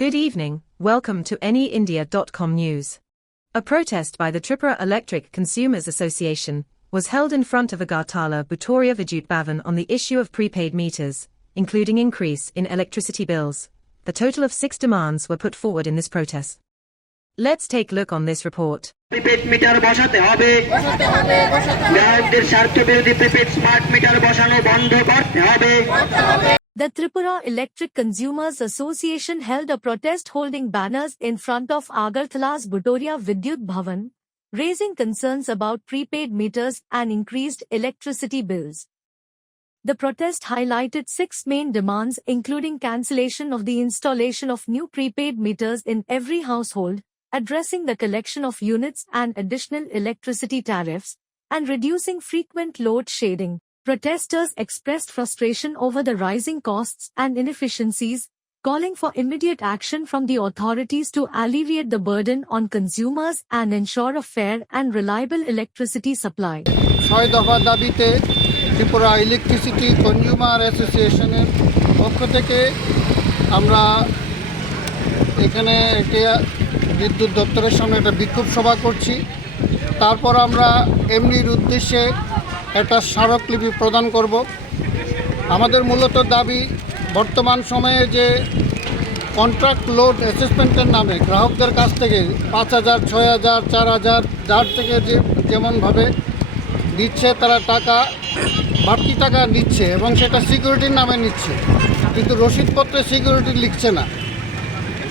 Good evening, welcome to AnyIndia.com news. A protest by the Tripura Electric Consumers Association was held in front of Agartala Bhutoria Vidyut Bhavan on the issue of prepaid meters, including increase in electricity bills. The total of 6 demands were put forward in this protest. Let's take a look on this report. Prepaid metre বসাতে হবে গ্রাহকদের স্বার্থ বিরোধী prepaid smart metre বসানো বন্ধ করতে হবে। The Tripura Electric Consumers Association held a protest holding banners in front of Agartala's Bhutoria Vidyut Bhavan, raising concerns about prepaid meters and increased electricity bills. The protest highlighted 6 main demands, including cancellation of the installation of new prepaid meters in every household, addressing the collection of units and additional electricity tariffs, and reducing frequent load shedding. Protesters expressed frustration over the rising costs and inefficiencies, calling for immediate action from the authorities to alleviate the burden on consumers and ensure a fair and reliable electricity supply. 6 দফা দাবিতে Tripura electricity consumer অ্যাসোসিয়েশনের পক্ষ থেকে আমরা এখানে একটা বিদ্যুৎ দপ্তরের সামনে একটা বিক্ষোভ সভা করছি। তারপর আমরা এমনির উদ্দেশ্যে একটা স্মারকলিপি প্রদান করব। আমাদের মূলত দাবি, বর্তমান সময়ে যে কন্ট্রাক্ট লোড অ্যাসেসমেন্টের নামে গ্রাহকদের কাছ থেকে 5,000, 6,000, 4,000 যার থেকে যেমনভাবে দিচ্ছে, তারা টাকা বাড়তি টাকা নিচ্ছে এবং সেটা সিকিউরিটির নামে নিচ্ছে, কিন্তু রসিদপত্রে সিকিউরিটি লিখছে না।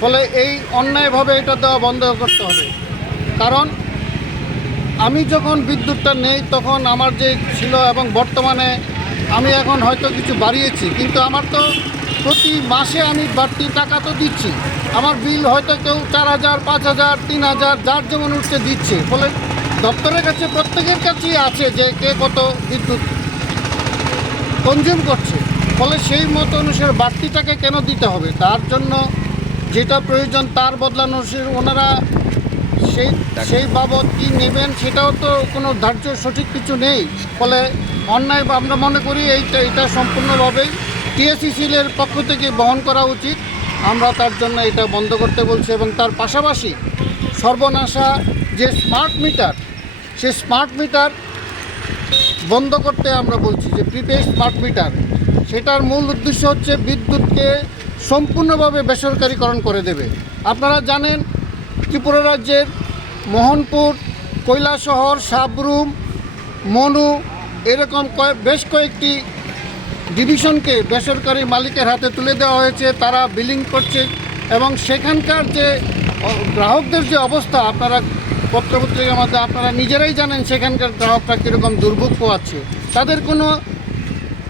ফলে এই অন্যায়ভাবে এটা দেওয়া বন্ধ করতে হবে। কারণ আমি যখন বিদ্যুৎটা নেই তখন আমার যে ছিল এবং বর্তমানে আমি এখন হয়তো কিছু বাড়িয়েছি, কিন্তু আমার তো প্রতি মাসে আমি বাড়তি টাকা তো দিচ্ছি। আমার বিল হয়তো কেউ 4,000, 5,000, 3,000 যার যেমন উঠছে দিচ্ছে। ফলে দপ্তরের কাছে প্রত্যেকের কাছেই আছে যে কে কত বিদ্যুৎ কনজিউম করছে। ফলে সেই মতো অনুসারে বাড়তি টাকা কেন দিতে হবে? তার জন্য যেটা প্রয়োজন তার বদলানো ওনারা সেই বাবদ কী নেবেন সেটাও তো কোনো ধার্য সঠিক কিছু নেই। ফলে অন্যায় আমরা মনে করি এটা সম্পূর্ণভাবেই টিএসইসিএলের পক্ষ থেকে বহন করা উচিত। আমরা তার জন্য এটা বন্ধ করতে বলছি এবং তার পাশাপাশি সর্বনাশা যে স্মার্ট মিটার, সেই স্মার্ট মিটার বন্ধ করতে আমরা বলছি। যে প্রিপেড স্মার্ট মিটার, সেটার মূল উদ্দেশ্য হচ্ছে বিদ্যুৎকে সম্পূর্ণভাবে বেসরকারিকরণ করে দেবে। আপনারা জানেন ত্রিপুরা রাজ্যের মোহনপুর, কৈলাসহর, সাবরুম, মনু এরকম বেশ কয়েকটি ডিভিশনকে বেসরকারি মালিকের হাতে তুলে দেওয়া হয়েছে। তারা বিলিং করছে এবং সেখানকার যে গ্রাহকদের যে অবস্থা আপনারা পত্রপত্রিকার মধ্যে আপনারা নিজেরাই জানেন, সেখানকার গ্রাহকরা কীরকম দুর্ভোগ পোয়াচ্ছে। তাদের কোনো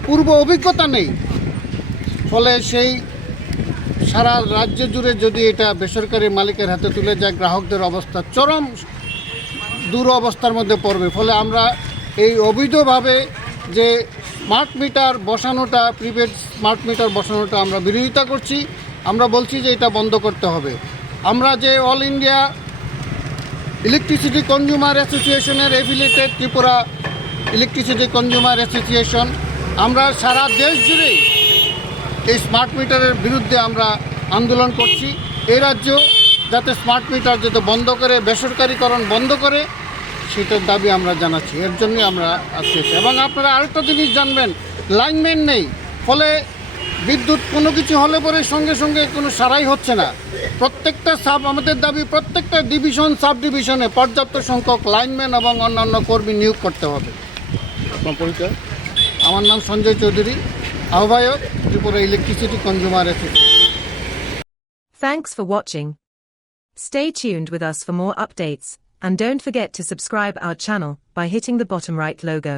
পূর্ব অভিজ্ঞতা নেই। ফলে সেই সারা রাজ্য জুড়ে যদি এটা বেসরকারি মালিকের হাতে তুলে যায়, গ্রাহকদের অবস্থা চরম দুরবস্থার মধ্যে পড়বে। ফলে আমরা এই অবৈধভাবে যে স্মার্ট মিটার বসানোটা, প্রিপেড স্মার্ট মিটার বসানোটা আমরা বিরোধিতা করছি। আমরা বলছি যে এটা বন্ধ করতে হবে। আমরা যে অল ইন্ডিয়া ইলেকট্রিসিটি কনজিউমার অ্যাসোসিয়েশনের affiliated Tripura electricity consumer association, আমরা সারা দেশ জুড়েই এই স্মার্ট মিটারের বিরুদ্ধে আমরা আন্দোলন করছি। এই রাজ্য যাতে স্মার্ট মিটার যাতে বন্ধ করে, বেসরকারিকরণ বন্ধ করে, সেটার দাবি আমরা জানাচ্ছি। এর জন্যই আমরা আসছি। এবং আপনারা আরেকটা জিনিস জানবেন, লাইনম্যান নেই। ফলে বিদ্যুৎ কোনো কিছু হলে পরে সঙ্গে সঙ্গে কোনো সারাই হচ্ছে না। প্রত্যেকটা আমাদের দাবি প্রত্যেকটা ডিভিশন, সাব ডিভিশনে পর্যাপ্ত সংখ্যক লাইনম্যান এবং অন্যান্য কর্মী নিয়োগ করতে হবে। আপনার পরিচয়? আমার নাম সঞ্জয় চৌধুরী, আহ্বায়ক Tripura electricity consumer association. Thanks for watching. Stay tuned with us for more updates, and don't forget to subscribe our channel by hitting the bottom right logo.